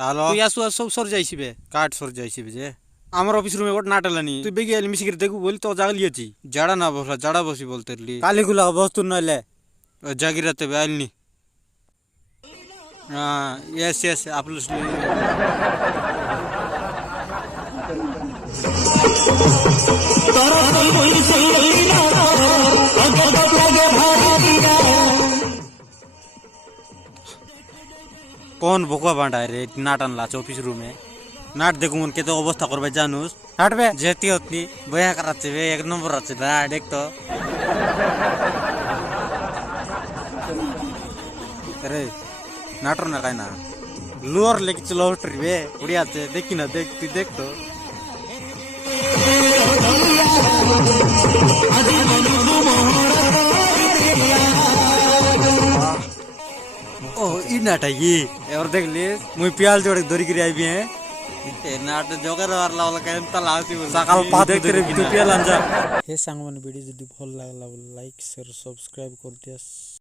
तालो तू यासु सब सर जाइसिबे काट सर जाइसिबे जे आमर ऑफिस रूम में गोट नाटलानी तू बेगी आली मिसिकर देखु बोली तो जागली अछि जाड़ा ना बसला जाड़ा बसी बोलतेरली काली गुला बस्तु नले जागिरते बेलनी हां यस यस आपलुसली कौन भोका बांटा रे नाटन लाच ऑफिस रूम में नाट देखूं के तो अवस्था करबे जानूस नाट बे जेती होती बया कराचे बे एक नंबर আছে না देख तो अरे नाटर ना काय ना लोअर लेके चलो ट्री बे उड़िया से देखी ना देख तू देख तो ओ ई नाटा ये और देख ले मुई प्याल जोड़ धरी गिरी आई भी है ए नाट जोगर वाला वाला केंता लासी सकाल पात देख रे तू प्याल आंजा हे सांग मन वीडियो जदी भल लागला लाइक शेयर सब्सक्राइब कर दिया।